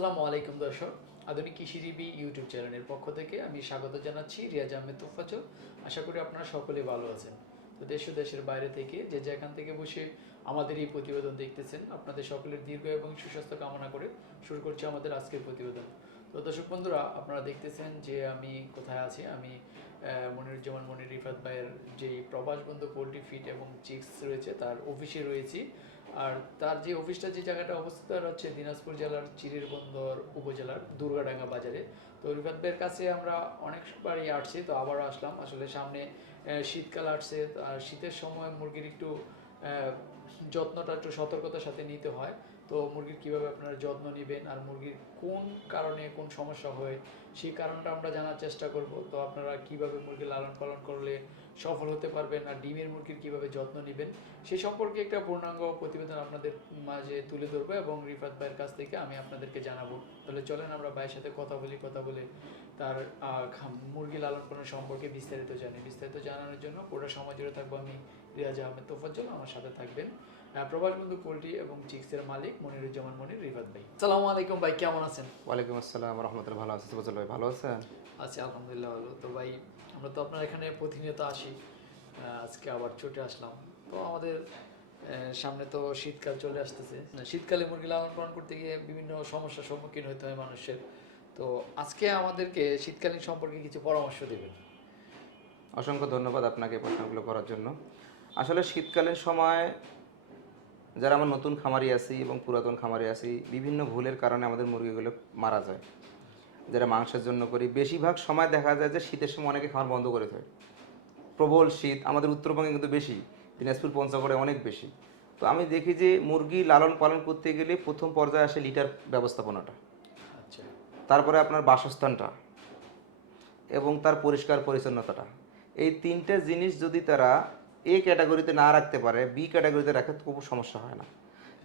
আসসালামু আলাইকুম দর্শক। আধুনিক কৃষিজীবী ইউটিউব চ্যানেলের পক্ষ থেকে আমি স্বাগত জানাচ্ছি রিয়াজ আহমেদ তোফাজল আশা করি আপনারা সকলে ভালো আছেন। তো দেশ ও দেশের বাইরে থেকে যে যেখান থেকে বসে আমাদের এই প্রতিবেদন দেখতেছেন, আপনাদের সকলের দীর্ঘ এবং সুস্বাস্থ্য কামনা করে শুরু করছি আমাদের আজকের প্রতিবেদন। তো দর্শক বন্ধুরা, আপনারা দেখতেছেন যে আমি কোথায় আছি? আমি মনিরুজ্জামান মনির রিফাত ভাইয়ের যে প্রবাস বন্ধু পোলট্রি ফিট এবং চিক্স রয়েছে, তার অফিসে রয়েছি। আর তার যে অফিসটা যে জায়গাটা অবস্থিত হচ্ছে দিনাজপুর জেলার চিরির বন্দর উপজেলার দুর্গাডাঙ্গা বাজারে। তো রিফাত কাছে আমরা অনেকবারই আসছি, তো আবারও আসলাম। আসলে সামনে শীতকাল আসছে, আর শীতের সময় মুরগির একটু যত্নটা, একটু সতর্কতার সাথে নিতে হয়। তো মুরগির কীভাবে আপনারা যত্ন নেবেন আর মুরগির কোন কারণে কোন সমস্যা হয়, সেই কারণটা আমরা জানার চেষ্টা করব। তো আপনারা কীভাবে মুরগি লালন পালন করলে সফল হতে পারবেন আর ডিমের মুরগির কীভাবে যত্ন নেবেন সেই সম্পর্কে একটা পূর্ণাঙ্গ প্রতিবেদন আপনাদের মাঝে তুলে ধরবো এবং রিফাত ভাইয়ের কাছ থেকে আমি আপনাদেরকে জানাব। তাহলে চলেন আমরা ভাইয়ের সাথে কথা বলি, কথা বলে তার মুরগি লালন পালন সম্পর্কে বিস্তারিত জানি। বিস্তারিত জানানোর জন্য পুরো সময় জুড়ে থাকব আমি রিয়াজ আহমেদ তোফাজ্জল আমার সাথে থাকবেন প্রবাস বন্ধু পোল্ট্রি এবং চিক্সের মালিক মনিরুজ্জামান মনির রিফাত ভাই। সালামু আলাইকুম ভাই কেমন আছেন? ওয়ালাইকুম আসসালাম রহমতুল্লাহ ভালো আছি। সুবজল ভাই ভালো আছেন? আছি আলহামদুলিল্লাহ ভালো। তো ভাই আমরা তো আপনার এখানে প্রতিনিয়ত আসি আজকে আবার ছুটে আসলাম। তো আমাদের সামনে তো শীতকাল চলে আসতেছে। শীতকালে মুরগি লালন পালন করতে গিয়ে বিভিন্ন সমস্যার সম্মুখীন হতে হয় মানুষের। তো আজকে আমাদেরকে শীতকালীন সম্পর্কে কিছু পরামর্শ দেবেন। অসংখ্য ধন্যবাদ আপনাকে প্রশ্নগুলো করার জন্য। আসলে শীতকালীন সময় যারা আমার নতুন খামারি আছি এবং পুরাতন খামারি আছি বিভিন্ন ভুলের কারণে আমাদের মুরগিগুলো মারা যায়। যারা মাংসের জন্য করি বেশিরভাগ সময় দেখা যায় যে শীতের সময় অনেকে খামার বন্ধ করে দেয় প্রবল শীত আমাদের উত্তরবঙ্গে কিন্তু বেশি দিনাজপুর পঞ্চগড়ে অনেক বেশি। তো আমি দেখি যে মুরগি লালন পালন করতে গেলে প্রথম পর্যায়ে আসে লিটার ব্যবস্থাপনাটা। আচ্ছা। তারপরে আপনার বাসস্থানটা এবং তার পরিষ্কার পরিচ্ছন্নতাটা। এই তিনটে জিনিস যদি তারা এ ক্যাটাগরিতে না রাখতে পারে বি ক্যাটাগরিতে রাখে তবু সমস্যা হয় না।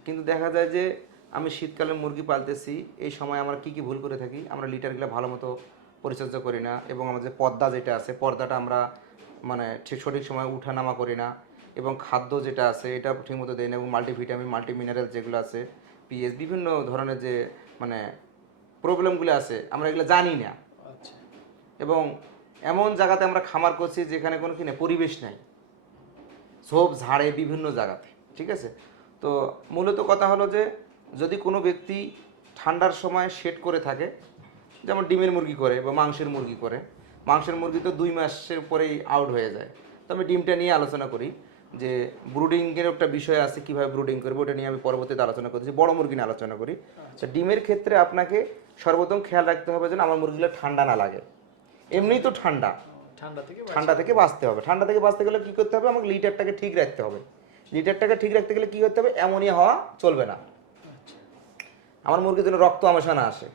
কিন্তু দেখা যায় যে আমি শীতকালে মুরগি পালতেছি এই সময় আমরা কি কি ভুল করে থাকি আমরা লিটারগুলো ভালো মতো পরিচর্যা করি না এবং আমাদের যে পর্দা যেটা আছে পর্দাটা আমরা মানে ঠিক সঠিক সময় উঠানামা করি না এবং খাদ্য যেটা আছে এটা ঠিকমতো দেয় না এবং মাল্টিভিটামিন মাল্টি মিনারেল যেগুলো আছে পিএস বিভিন্ন ধরনের যে মানে প্রবলেমগুলো আছে আমরা এগুলো জানি না। আচ্ছা। এবং এমন জায়গাতে আমরা খামার করছি যেখানে কোনো কিনে পরিবেশ নাই। ঝোপ ঝাড়ে বিভিন্ন জায়গাতে ঠিক আছে? তো মূলত কথা হলো যে যদি কোনো ব্যক্তি ঠান্ডার সময় সেট করে থাকে যেমন ডিমের মুরগি করে বা মাংসের মুরগি করে মাংসের মুরগি তো দুই মাসের পরেই আউট হয়ে যায়। তো আমি ডিমটা নিয়ে আলোচনা করি যে ব্রুডিংয়ের একটা বিষয় আছে কীভাবে ব্রুডিং করব ওটা নিয়ে আমি পরবর্তীতে আলোচনা করতেছি বড় মুরগি নিয়ে আলোচনা করি। তো ডিমের ক্ষেত্রে আপনাকে সর্বপ্রথম খেয়াল রাখতে হবে যেন আমার মুরগিগুলো ঠান্ডা না লাগে। এমনিই তো ঠান্ডা। ঠান্ডা থেকে বাঁচতে হবে। ঠান্ডা থেকে বাঁচতে গেলে কি করতে হবে? আমাকে লিটারটাকে ঠিক রাখতে হবে। লিটারটাকে ঠিক রাখতে গেলে কি করতে হবে? অ্যামোনিয়া হওয়া চলবে না। আচ্ছা। আমার মুরগির জন্য রক্ত আমাশা না আসে।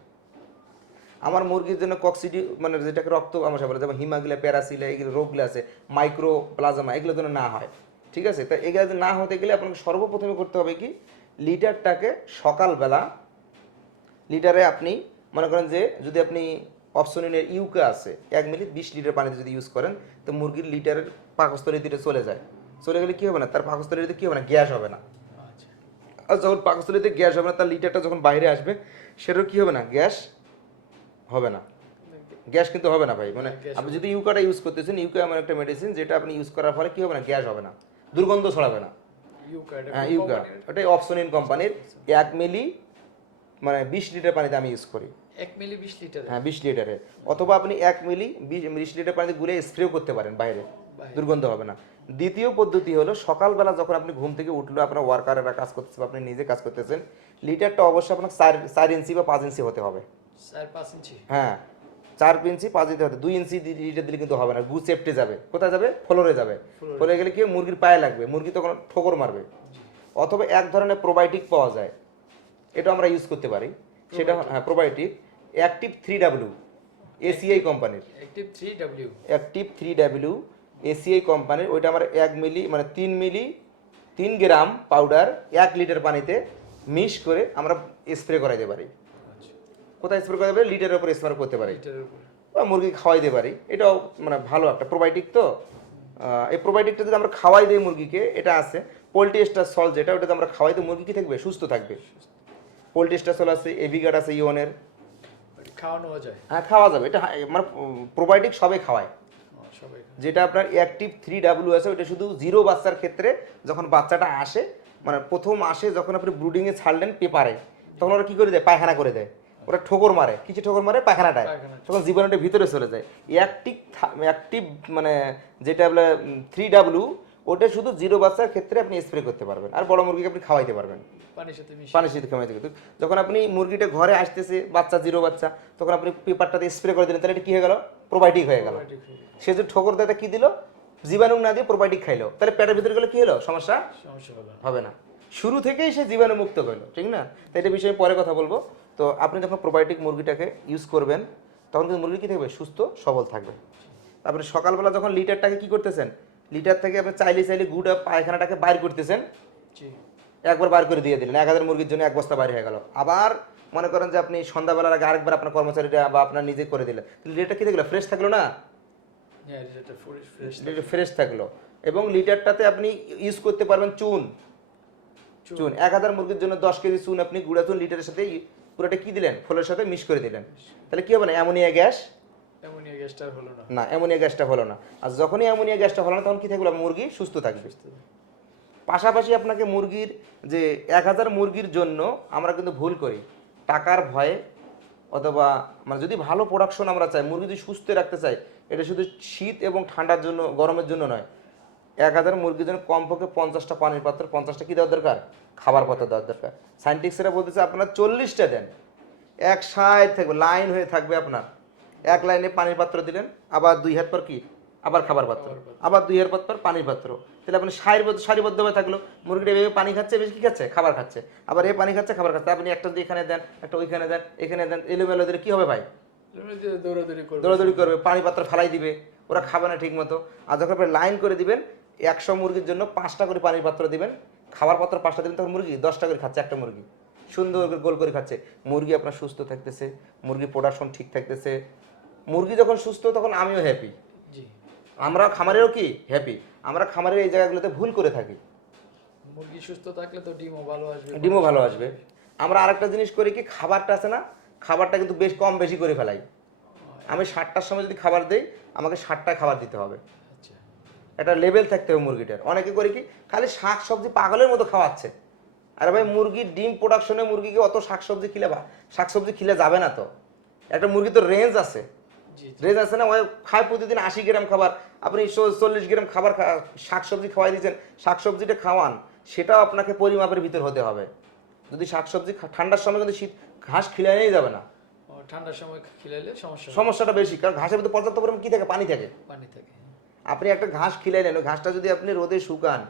আমার মুরগির জন্য কক্সিডি মানে যেটাকে রক্ত আমাশা বলে যেমন হিমাগুলা প্যারাসিলা এগুলো রোগগুলো আছে মাইক্রো প্লাজমা এগুলো যেন না হয়। ঠিক আছে? তা এগুলো যদি না হতে গেলে আপনাকে সর্বপ্রথমে করতে হবে কি? লিটারটাকে সকালবেলা লিটারে আপনি মনে করেন যে যদি আপনি অপশনের ইউকা আছে। এক মিনিট বিশ লিটার পানিতে যদি ইউজ করেন তো মুরগির লিটারের পাকস্থলীতে চলে যায়। চলে গেলে কি হবে না? তার পাকস্থলীতে কি হবে না? গ্যাস হবে না। আচ্ছা। আর যখন পাকস্থলীতে গ্যাস হবে না তার লিটারটা যখন বাইরে আসবে সেটাও কি হবে না? গ্যাস হবে না। গ্যাস কিন্তু হবে না ভাই। মানে আপনি যদি ইউকাটা ইউজ করতেছেন ইউকা এমন একটা মেডিসিন যেটা আপনি ইউজ করার ফলে কি হবে না? গ্যাস হবে না। দুর্গন্ধ ছড়াবে না। হ্যাঁ ইউকা? ওটাই অপশনিন কোম্পানির এক মিলি মানে বিশ লিটার পানিতে আমি ইউজ করি। এক মিলি বিশ লিটার হ্যাঁ বিশ লিটারে অথবা আপনি এক মিলি বিশ লিটার পানিতে গুলে স্প্রে করতে পারেন বাইরে। দুর্গন্ধ হবে না। দ্বিতীয় পদ্ধতি হলো সকালবেলা যখন আপনি ঘুম থেকে উঠল আপনার ওয়ার্কারেরা কাজ করতেছে আপনি নিজে কাজ করতেছেন লিটারটা অবশ্যই আপনার চার চার ইঞ্চি বা পাঁচ ইঞ্চি হতে হবে। চার পাঁচ ইঞ্চি? হ্যাঁ চার ইঞ্চি পাঁচ ইঞ্চি হতে দুই ইঞ্চি লিটার দিলে কিন্তু হবে না। গু চেপটে যাবে। কোথায় যাবে? ফ্লোরে যাবে। ফ্লোরে। গেলে কি মুরগির পায়ে লাগবে। মুরগি তখন ঠোকর মারবে। অথবা এক ধরনের প্রোবায়োটিক পাওয়া যায়। এটা আমরা ইউজ করতে পারি। সেটা হ্যাঁ probiotic active three W ACI কোম্পানির active three W active three W ACI কোম্পানির ওইটা আমার এক মিলি মানে তিন মিলি তিন গ্রাম পাউডার এক লিটার পানিতে মিক্স করে আমরা স্প্রে করাইতে পারি। আচ্ছা। কোথায় স্প্রে করাতে পারি? লিটারের উপর স্প্রে করতে পারি। বা মুরগি খাওয়াইতে পারি। এটাও মানে ভালো একটা প্রোবায়োটিক তো। এই প্রোবায়োটিকটা যদি আমরা খাওয়াই দিই মুরগিকে এটা আছে। পোলট্রি স্টার সল যেটা ওটাতে আমরা খাওয়াই দিই মুরগি কি থাকবে? সুস্থ থাকবে। পোল্ট্রি স্টেশন আছে এভিগার্ড আছে ইওনের খাওয়ানো যায়। হ্যাঁ খাওয়া যাবে। এটা মানে প্রোবায়োটিক সবে খাওয়ায়। যেটা আপনার অ্যাক্টিভ থ্রি ডাব্লিউ আছে ওটা শুধু জিরো বাচ্চার ক্ষেত্রে যখন বাচ্চাটা আসে মানে প্রথম আসে যখন আপনি ব্রুডিংয়ে ছাড়লেন পেপারে তখন ওরা কী করে দেয়? পায়খানা করে দেয়। ওরা ঠোকর মারে। কিছু ঠোকর মারে পায়খানাটায় তখন জীবাণুটা ভিতরে চলে যায়। অ্যাক্টিভ অ্যাক্টিভ মানে যেটা আপনার থ্রি ডাব্লিউ ওটা শুধু জিরো বাচ্চার ক্ষেত্রে আপনি স্প্রে করতে পারবেন। আর বড় মুরগিকে আপনি খাওয়াইতে পারবেন। পানির সাথে খাওয়াইতে কিন্তু যখন আপনি মুরগিটা ঘরে আসতেছে বাচ্চা জিরো বাচ্চা তখন আপনি পেপারটাতে স্প্রে করে দিলেন তাহলে এটা কি হয়ে গেল? প্রোবায়োটিক হয়ে গেল। সে যে ঠোকর দাদা কি দিল? জীবাণু না দিয়ে প্রোবায়োটিক খাইলো। তাহলে পেটের ভিতরে গেলে কি হলো? সমস্যা? হবে। না। শুরু থেকেই সে জীবাণু মুক্ত হলো ঠিক না? তো এটা বিষয়ে পরে কথা বলব। তো আপনি যখন প্রোবায়োটিক মুরগিটাকে ইউজ করবেন তখন কিন্তু মুরগি কি থাকবে? সুস্থ সবল থাকবে। তারপরে সকালবেলা যখন লিটারটাকে কি করতেছেন? লিটার থেকে আপনি চাইলে চাইলে গুড় পায়খানাটাকে বাইর করতেছেন। একবার বার করে দিয়ে দিলেন এক হাজার মুরগির জন্য এক বস্তা বাইরে হয়ে গেল। আবার মনে করেন যে আপনি সন্ধ্যাবেলার আগে আরেকবার আপনার কর্মচারীরা বা আপনার নিজে করে দিলেন। লিটারটা কি দেখল? ফ্রেশ থাকল না? হ্যাঁ ফ্রেশ ফ্রেশ থাকল। এবং লিটারটাতে আপনি ইউজ করতে পারবেন চুন। চুন। এক হাজার মুরগির জন্য দশ কেজি চুন আপনি গুঁড়া চুন লিটারের সাথে পুরোটা কি দিলেন? ফলের সাথে মিক্স করে দিলেন। তাহলে কি হবে না? Ammonia gas? অ্যামোনিয়া গ্যাসটা হলো না। না অ্যামোনিয়া গ্যাসটা হলো না। আর যখনই অ্যামোনিয়া গ্যাসটা হলো না তখন কি থাকল? মুরগি সুস্থ থাকবে। পাশাপাশি আপনাকে মুরগির যে এক হাজার মুরগির জন্য আমরা কিন্তু ভুল করি। টাকার ভয়ে অথবা মানে যদি ভালো প্রোডাকশন আমরা চাই, মুরগি যদি সুস্থ রাখতে চাই, এটা শুধু শীত এবং ঠান্ডার জন্য, গরমের জন্য নয়। এক হাজার মুরগির জন্য কমপক্ষে পঞ্চাশটা পানির পাত্র, পঞ্চাশটা কী দেওয়ার দরকার? খাবার পাত্র দেওয়ার দরকার। সায়েন্টিস্টরা বলতেছে, আপনার চল্লিশটা দেন। এক সাইড থাকবে লাইন হয়ে থাকবে আপনার। এক লাইনে পানির পাত্র দিলেন, আবার দুই হাত পর কি? আবার খাবার পাত্র। আবার দুই হাত পর পানির পাত্র। তাহলে আপনি সারিবদ্ধ সারিবদ্ধভাবে থাকল। মুরগিটা এভাবে পানি খাচ্ছে বেশি কি খাচ্ছে? খাবার খাচ্ছে। আবার এ পানি খাচ্ছে খাবার খাচ্ছে। আপনি একটা যদি এখানে দেন একটা ওইখানে দেন এখানে দেন এলোমেলো দিলে কি হবে ভাই? দৌড়াদৌড়ি করবে। পানি পাত্র ফালাই দিবে। ওরা খাবে না ঠিক মতো আর যখন আপনি লাইন করে দিবেন একশো মুরগির জন্য পাঁচটা করে পানির পাত্র দিবেন। খাবার পাত্র পাঁচটা দিবেন তখন মুরগি দশটা করে খাচ্ছে একটা মুরগি। সুন্দর করে গোল করে খাচ্ছে। মুরগি আপনার সুস্থ থাকতেছে মুরগি প্রোডাকশন ঠিক থাকতেছে। মুরগি যখন সুস্থ তখন আমিও হ্যাপি জি। আমরা খামারেরও কি হ্যাপি আমরা খামারের এই জায়গাগুলোতে ভুল করে থাকি। মুরগি সুস্থ থাকলে তো ডিমও ভালো আসবে ডিমও ভালো আসবে। আমরা আরেকটা জিনিস করি কি খাবারটা আছে না খাবারটা কিন্তু বেশ কম বেশি করে ফেলাই। আমি ষাটটার সময় যদি খাবার দেই আমাকে ষাটটা খাবার দিতে হবে। আচ্ছা। একটা লেভেল থাকতে হবে মুরগিটার। অনেকে করে কি খালি শাক সবজি পাগলের মতো খাওয়াচ্ছে। আরে ভাই মুরগির ডিম প্রোডাকশনে মুরগিকে অত শাক সবজি খেলে বা শাক সবজি খেলে যাবে না তো। একটা মুরগি তো রেঞ্জ আছে। জি জি। আছে না? ওই খায় প্রতিদিন আশি গ্রাম খাবার। আপনি চল্লিশ গ্রাম খাবার শাক সবজি খাওয়াই দিচ্ছেন শাক সবজিটা খাওয়ান সেটাও আপনাকে পরিমাপের ভিতর হতে হবে। যদি শাক সবজি ঠান্ডার সময় কিন্তু শীত ঘাস খিলাইলেই যাবে না। ঠান্ডার সময় খিলাইলে সমস্যা সমস্যাটা বেশি কারণ ঘাসের ভিতরে পর্যাপ্ত পরিমাণ কি থাকে? পানি থাকে। পানি থাকে আপনি একটা ঘাস খিলাইলেন ওই ঘাসটা যদি আপনি রোদে শুকান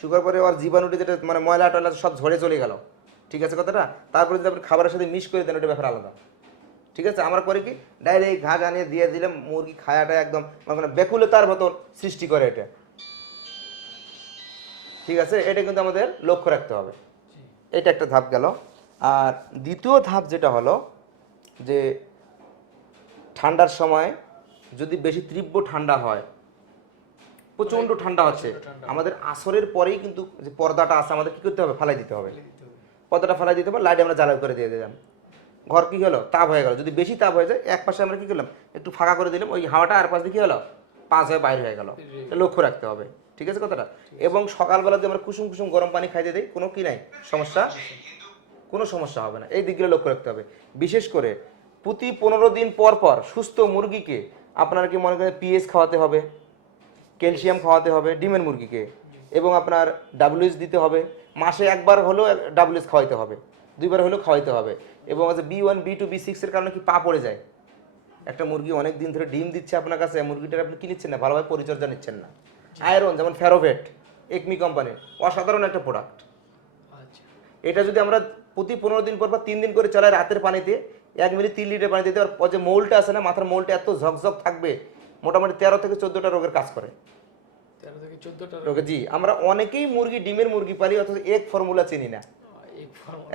শুকার পরে ওর জীবাণুটি যেটা মানে ময়লা টয়লা সব ঝরে চলে গেল। ঠিক আছে কথাটা? তারপরে যদি আপনি খাবারের সাথে মিক্স করে দেন ওটা ব্যাপার আলাদা। ঠিক আছে? আমরা করে কি? ডাইরেক্ট ঘাস আনিয়ে দিয়ে দিলাম মুরগি খায়াটা একদম মানে ব্যাকুলতার মতন সৃষ্টি করে এটা। ঠিক আছে? এটা কিন্তু আমাদের লক্ষ্য রাখতে হবে। এটা একটা ধাপ গেল। আর দ্বিতীয় ধাপ যেটা হলো যে ঠান্ডার সময় যদি বেশি তীব্র ঠান্ডা হয় প্রচণ্ড ঠান্ডা হচ্ছে আমাদের আসরের পরেই কিন্তু যে পর্দাটা আছে আমাদের কি করতে হবে? ফালাই দিতে হবে। দিতে হবে। পর্দাটা ফালাই দিতে হবে লাইট আমরা জ্বালা করে দিয়ে দিলাম। ঘর কি হলো? তাপ হয়ে গেল। যদি বেশি তাপ হয়ে যায় এক পাশে আমরা কি করলাম? একটু ফাঁকা করে দিলাম ওই হাওয়াটা আর পাশে কি হলো? পাঁচ হয়ে বাইরে হয়ে গেল। লক্ষ্য রাখতে হবে। ঠিক আছে কথাটা? এবং সকালবেলা যদি আমরা কুসুম কুসুম গরম পানি খাইতে দিই কোনো কি নাই? সমস্যা? কোনো সমস্যা হবে না। এই দিকগুলো লক্ষ্য রাখতে হবে। বিশেষ করে প্রতি পনেরো দিন পর পর সুস্থ মুরগিকে আপনার কি মনে করেন পিএস খাওয়াতে হবে? ক্যালসিয়াম খাওয়াতে হবে ডিমের মুরগিকে। এবং আপনার ডাব্লিউএস দিতে হবে। মাসে একবার হলেও ডাব্লিউএস খাওয়াইতে হবে। দুইবার হলেও খাওয়াইতে হবে। এবং আছে B one B two B সিক্সের কারণে কি পা পড়ে যায়। একটা মুরগি অনেক দিন ধরে ডিম দিচ্ছে আপনার কাছে মুরগিটার আপনি কি নিচ্ছেন না ভালোভাবে পরিচর্যা নিচ্ছেন না। আয়রন যেমন ফেরোভেট একমি কোম্পানির অসাধারণ একটা প্রোডাক্ট আচ্ছা। এটা যদি আমরা প্রতি পনেরো দিন পর বা তিন দিন করে চালাই রাতের পানিতে এক মিনিট তিন লিটার পানি দিতে আর যে মৌলটা আছে না মাথার মৌলটা এত ঝকঝক থাকবে মোটামুটি তেরো থেকে চোদ্দোটা রোগের কাজ করে। তেরো থেকে চোদ্দটা রোগে জি আমরা অনেকেই মুরগি ডিমের মুরগি পালি অথচ এক ফর্মুলা চিনি না।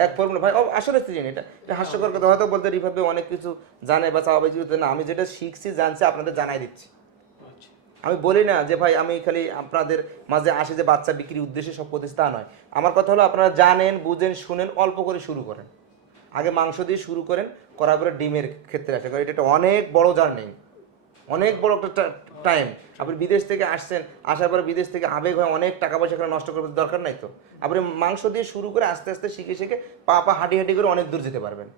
এক ফর্মুলা। ভাই আসলে চিনি না এটা এটা হাস্যকর কথা। হয়তো বলতে রিভাবে অনেক কিছু জানে বা কিছু না। আমি যেটা শিখছি জানছি আপনাদের জানাই দিচ্ছি। আচ্ছা। আমি বলি না যে ভাই আমি খালি আপনাদের মাঝে আসে যে বাচ্চা বিক্রির উদ্দেশ্যে সব প্রতিষ্ঠা নয়। আমার কথা হলো আপনারা জানেন বুঝেন শুনেন অল্প করে শুরু করেন। আগে মাংস দিয়ে শুরু করেন করার পরে ডিমের ক্ষেত্রে আসে। কারণ এটা একটা অনেক বড় জার্নি। অনেক বড় একটা টাইম আপনি বিদেশ থেকে আসছেন, আসার পরে বিদেশ থেকে আবেগ হয় অনেক টাকা পয়সা এখানে নষ্ট করতে দরকার নাই তো? আপনি মাংস দিয়ে শুরু করে আস্তে আস্তে শিখে শিখে পা পা হাঁটি হাঁটি করে অনেক দূর যেতে পারবেন।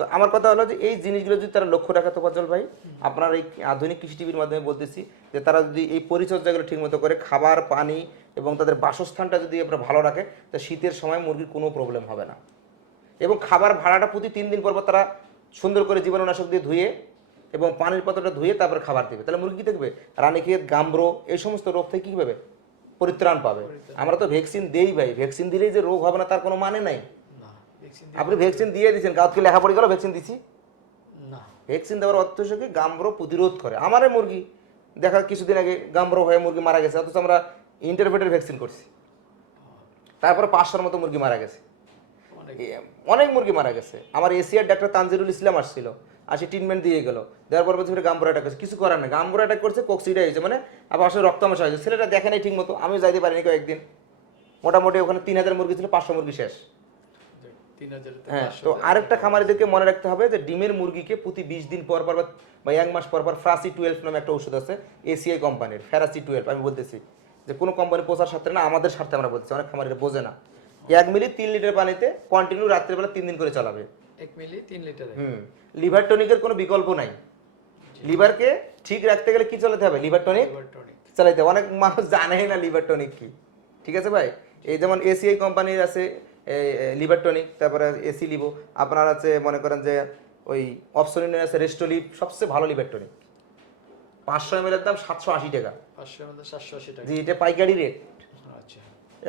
তো আমার কথা হলো যে এই জিনিসগুলো যদি তারা লক্ষ্য রাখে তো তোফাজ্জল ভাই, আপনার এই আধুনিক কৃষি টিভির মাধ্যমে বলতেছি যে তারা যদি এই পরিচর্যাগুলো ঠিকমতো করে, খাবার, পানি এবং তাদের বাসস্থানটা যদি আপনারা ভালো রাখে, তো শীতের সময় মুরগির কোনো প্রবলেম হবে না। এবং খাবার ভাড়াটা প্রতি তিন দিন পর তারা সুন্দর করে জীবাণুনাশক দিয়ে ধুয়ে এবং পানির পাত্রটা ধুয়ে তারপর খাবার দেবে। তাহলে মুরগি দেখবে? রানীক্ষেত গাম্ব্রো এই সমস্ত রোগ থেকে কী পাবে। পরিত্রাণ। পাবে আমরা তো ভ্যাকসিন দেই ভাই। ভ্যাকসিন দিলেই যে রোগ হবে না তার কোনো মানে নাই। আপনি ভ্যাকসিন দিয়ে দিয়েছেন গাঁতকে লেখা পড়ে গেল ভ্যাকসিন দিছি? না। ভ্যাকসিন দেওয়ার অর্থ হচ্ছে কি গাম্ব্রো প্রতিরোধ করে। আমারে মুরগি দেখা কিছুদিন আগে গাম্ব্রো হয়ে মুরগি মারা গেছে অথচ আমরা ইন্টারভেটের ভ্যাকসিন করছি। তারপরে পাঁচশোর মতো মুরগি মারা গেছে। অনেক। অনেক মুরগি মারা গেছে। আমার এশিয়ার ডাক্তার তানজিরুল ইসলাম আসছিল। আসে ট্রিটমেন্ট দিয়ে গেল। দেওয়ার পর বলছে গাম্বুরা অ্যাটাক করছে। কিছু করার নেই। গাম্বুরা অ্যাটাক করছে কোক্সিডা হয়েছে মানে আবার আসলে রক্তাংশ হয়েছে। ছেলেটা দেখে নাই ঠিক মতো। আমিও যাইতে পারিনি কয়েকদিন। মোটামুটি ওখানে তিন হাজার মুরগি ছিল পাঁচশো মুরগি শেষ। হ্যাঁ তো আরেকটা খামারিদেরকে মনে রাখতে হবে যে ডিমের মুরগিকে প্রতি বিশ দিন পর পর বা- এক মাস পর পর ফ্রাসি টুয়েলভ নামে একটা ওষুধ আছে এসিআই কোম্পানির ফ্যারাসি টুয়েলভ আমি বলতেছি। যে কোনো কোম্পানি পোষার স্বার্থে না আমাদের স্বার্থে আমরা বলতেছি অনেক খামারিরা বোঝে না। এক মিলি তিন লিটার পানিতে কন্টিনিউ রাত্রেবেলা তিন দিন করে চালাবে। এক মিলি তিন লিটারে হুম লিভার টনিকের কোনো বিকল্প নাই। লিভারকে ঠিক রাখতে গেলে কি চালাতে হবে? Liver tonic? হবে। অনেক মানুষ জানেই না লিভার টনিক কি। ঠিক আছে ভাই? এই যেমন এসিআই কোম্পানির আছে লিভার টনিক তারপরে এসি লিভো আপনার আছে মনে করেন যে ওই অপশনের আছে রেস্টোলিভ সবচেয়ে ভালো লিভার টনিক। পাঁচশো এম দাম সাতশো আশি টাকা। মধ্যে সাতশো আশি টাকা। জি এটা পাইকারি রেট আচ্ছা।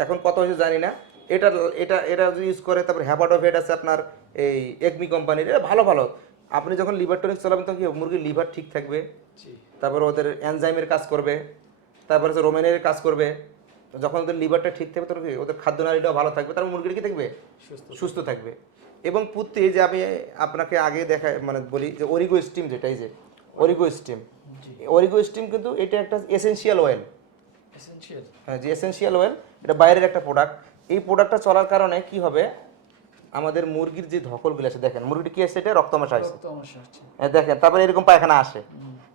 এখন কত হয়েছে জানি না। এটা এটা এটা যদি ইউজ করে তারপর হ্যাপাটোভেট আছে আপনার এই একমি কোম্পানির এটা ভালো ভালো। আপনি যখন লিভার টনিক চালাবেন তখন কি মুরগির লিভার ঠিক থাকবে। তারপর ওদের এনজাইমের কাজ করবে। তারপরে হচ্ছে রোমেনের কাজ করবে। যখন ওদের লিভারটা ঠিক থাকবে তখন কি ওদের খাদ্যনালীটাও ভালো থাকবে। তারপর মুরগিটা কি থাকবে? সুস্থ থাকবে। এবং পুত্তি যে আমি আপনাকে আগে দেখা মানে বলি যে অরিগো স্টিম যেটাই যে অরিগো স্টিম অরিগো স্টিম কিন্তু এটা একটা এসেনশিয়াল অয়েল হ্যাঁ যে এসেনশিয়াল অয়েল এটা বাইরের একটা প্রোডাক্ট এই প্রোডাক্টটা চলার কারণে কি হবে? আমাদের মুরগির যে ধকলগুলো আছে দেখেন মুরগিটা কি আছে এটা? রক্তমাশা হচ্ছে হ্যাঁ, দেখেন তারপরে এরকম পায়খানা আসে।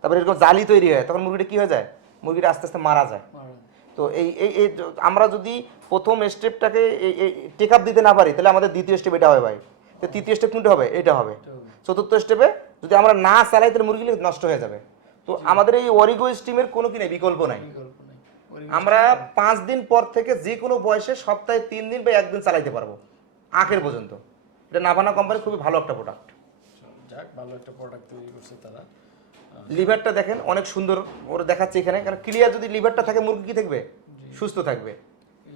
তারপরে এরকম জালি তৈরি হয় তখন মুরগিটা কি হয়ে যায়? মুরগিটা আস্তে আস্তে মারা যায়। তো এই এই আমরা যদি প্রথম স্টেপটাকে টেক আপ দিতে না পারি তাহলে আমাদের দ্বিতীয় স্টেপ এটা হবে ভাই। তো তৃতীয় স্টেপ কোনটা হবে? এটা হবে। চতুর্থ স্টেপে যদি আমরা না চালাই তাহলে মুরগিগুলো নষ্ট হয়ে যাবে। তো আমাদের এই অরিগো স্টিমের কোনো কি নেই? বিকল্প নাই। আমরা পাঁচ দিন পর থেকে যে কোনো বয়সে সপ্তাহে তিন দিন বা একদিন চালাইতে পারব। আখের পর্যন্ত। এটা নাভানা কোম্পানি খুবই ভালো একটা প্রোডাক্ট যাক ভালো একটা প্রোডাক্ট তৈরি করছে তারা। লিভারটা দেখেন অনেক সুন্দর ওরা দেখাচ্ছে এখানে। কারণ ক্লিয়ার যদি লিভারটা থাকে মুরগি কি থাকবে? সুস্থ থাকবে।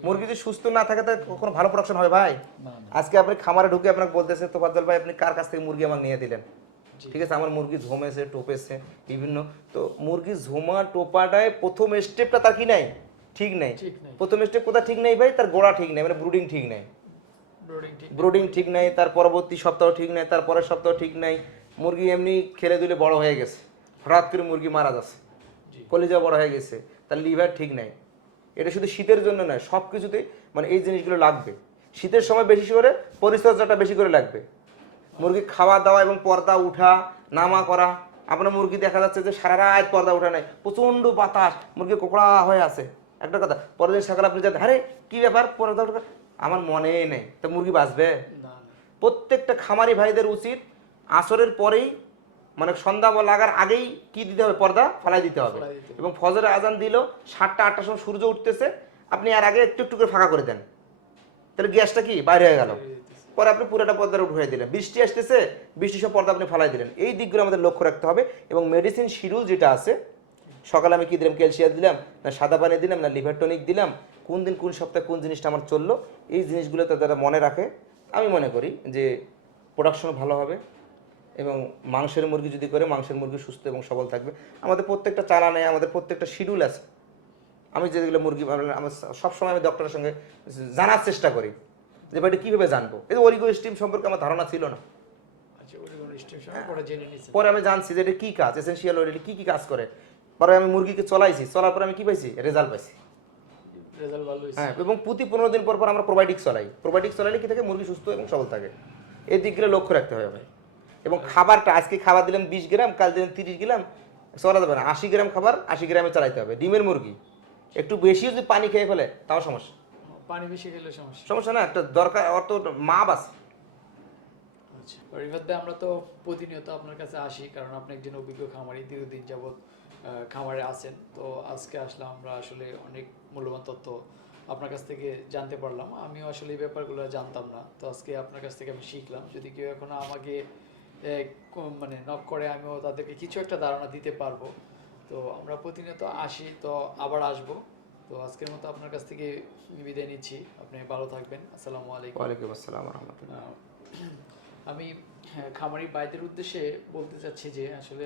মুরগি যদি সুস্থ না থাকে তাহলে কখনো ভালো প্রোডাকশন হবে ভাই? আজকে আপনি খামারে ঢুকে আপনাকে বলতেছে তোফাজ্জল ভাই আপনি কার কাছ থেকে মুরগি আমাকে নিয়ে দিলেন? ঠিক আছে আমার মুরগি ঝোমেছে টোপেছে বিভিন্ন। তো মুরগি ঝোমা টোপাটায় প্রথম স্টেপটা তার কি নাই? ঠিক নাই। প্রথম স্টেপ কোথা ঠিক নেই ভাই? তার গোড়া ঠিক নাই মানে ব্রুডিং ঠিক নাই। ব্রোডিং ঠিক নাই তার পরবর্তী সপ্তাহ ঠিক নাই তার পরের সপ্তাহ ঠিক নাই। মুরগি এমনি খেলে দিলে বড় হয়ে গেছে। হঠাৎ করে মুরগি মারা যাচ্ছে। কলিজা বড় হয়ে গেছে তার লিভার ঠিক নাই। এটা শুধু শীতের জন্য নয় সব কিছুতেই মানে এই জিনিসগুলো লাগবে। শীতের সময় বেশি করে পরিচর্যাটা বেশি করে লাগবে। মুরগি খাওয়া দাওয়া এবং পর্দা উঠা নামা করা আপনার মুরগি দেখা যাচ্ছে যে সারা রাত পর্দা উঠা নাই প্রচণ্ড বাতাস মুরগি কোকড়া হয়ে আছে। একটা কথা পরের দিন সকালে আপনি যাতে আরে কি ব্যাপার? পর্দা উঠা আমার মনেই নেই। তো মুরগি বাঁচবে? প্রত্যেকটা খামারি ভাইদের উচিত আসরের পরেই মানে সন্ধ্যা লাগার আগেই কি দিতে হবে? পর্দা ফেলাই দিতে হবে। এবং ফজরের আজান দিল সাতটা আটটার সময় সূর্য উঠতেছে আপনি আর আগে একটু একটু করে ফাঁকা করে দেন। তাহলে গ্যাসটা কি? বাইরে হয়ে গেল। পরে আপনি পুরোটা পর্দার উঠে দিলেন। বৃষ্টি আসতেছে বৃষ্টি সব পর্দা আপনি ফেলাই দিলেন। এই দিকগুলো আমাদের লক্ষ্য রাখতে হবে এবং মেডিসিন শিডিউল যেটা আছে সকালে আমি কি দিলাম? ক্যালসিয়াম দিলাম? না সাদা পানি দিলাম? না লিভার টনিক দিলাম? কোন দিন কোন সপ্তাহে কোন জিনিসটা আমার চলল? এই জিনিসগুলো তারা মনে রাখে। আমি মনে করি যে প্রোডাকশন ভালো হবে এবং মাংসের মুরগি যদি করে মাংসের মুরগি সুস্থ এবং সবল থাকবে। আমাদের প্রত্যেকটা চালানে আমাদের প্রত্যেকটা শিডিউল আছে। আমি যেগুলো মুরগি আমার সবসময় আমি ডক্টরের সঙ্গে জানার চেষ্টা করি। যে এটা কীভাবে জানব? এই অরিগো স্টিম সম্পর্কে আমার ধারণা ছিল না। আচ্ছা পরে পরে আমি জানছি যে এটা কী কাজ এসেন্সিয়াল অয়েল এটা কী কী কাজ করে। পরে আমি মুরগিকে চলাইছি চলার পরে আমি কি পাইছি? রেজাল্ট পাইছি। হ্যাঁ এবং প্রতি পনেরো দিন পর পর আমরা প্রোবায়োটিক চলাই। প্রোবায়োটিক চলাইলে কি থাকে? মুরগি সুস্থ এবং সবল থাকে। এই দিকগুলো লক্ষ্য রাখতে হবে ভাই এবং খাবারটা আজকে খাবার দিলাম বিশ গ্রাম কাল দিলাম তিরিশ গ্রাম চলা যাবে না। আশি গ্রাম খাবার আশি গ্রামে চালাইতে হবে। ডিমের মুরগি। একটু বেশি যদি পানি খেয়ে ফেলে তাও সমস্যা। পানি বেশি খেলে সমস্যা। সমস্যা না একটা দরকার অত মাপ আছে। আচ্ছা। আমরা তো প্রতিনিয়ত আপনার কাছে আসি কারণ আপনি একজন অভিজ্ঞ খামারি দীর্ঘদিন আহ, খামারে আছেন। তো আজকে আসলে আমরা আসলে অনেক মূল্যবান তথ্য আপনার কাছ থেকে জানতে পারলাম। আমিও আসলে এই ব্যাপারগুলো জানতাম না। তো আজকে আপনার কাছ থেকে আমি শিখলাম। যদি কেউ এখনও আমাকে মানে নক করে আমিও তাদেরকে কিছু একটা ধারণা দিতে পারব। তো আমরা প্রতিনিয়ত আসি তো আবার আসব। তো আজকের মতো আপনার কাছ থেকে বিদায় নিচ্ছি। আপনি ভালো থাকবেন। আসসালামু আলাইকুম। ওয়ালাইকুম আসসালাম রহমতুল্লাহ। আমি হ্যাঁ, খামারি ভাইদের উদ্দেশ্যে বলতে চাচ্ছি যে আসলে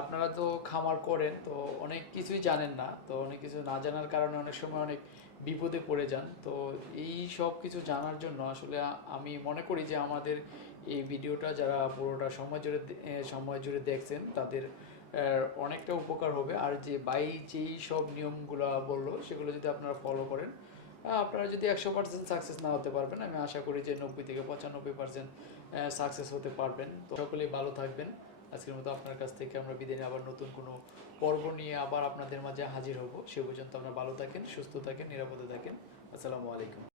আপনারা তো খামার করেন, তো অনেক কিছুই জানেন না, তো অনেক কিছু না জানার কারণে অনেক সময় অনেক বিপদে পড়ে যান। তো এই সব কিছু জানার জন্য আসলে আমি মনে করি যে আমাদের এই ভিডিওটা যারা পুরোটা সময় জুড়ে সময় জুড়ে দেখছেন, তাদের অনেকটা উপকার হবে। আর যে বাই যেই সব নিয়মগুলো বলল, সেগুলো যদি আপনারা ফলো করেন আপনারা যদি একশো পার্সেন্ট সাকসেস না হতে পারবেন, আমি আশা করি যে নব্বই থেকে পঁচানব্বই পার্সেন্ট সাকসেস হতে পারবেন। তো সকলেই ভালো থাকবেন। আজকের মতো আপনার কাছ থেকে আমরা বিদায় আবার নতুন কোনো পর্ব নিয়ে আবার আপনাদের মাঝে হাজির হব। সে পর্যন্ত আপনারা ভালো থাকেন, সুস্থ থাকেন, নিরাপদে থাকেন। আসসালামু আলাইকুম।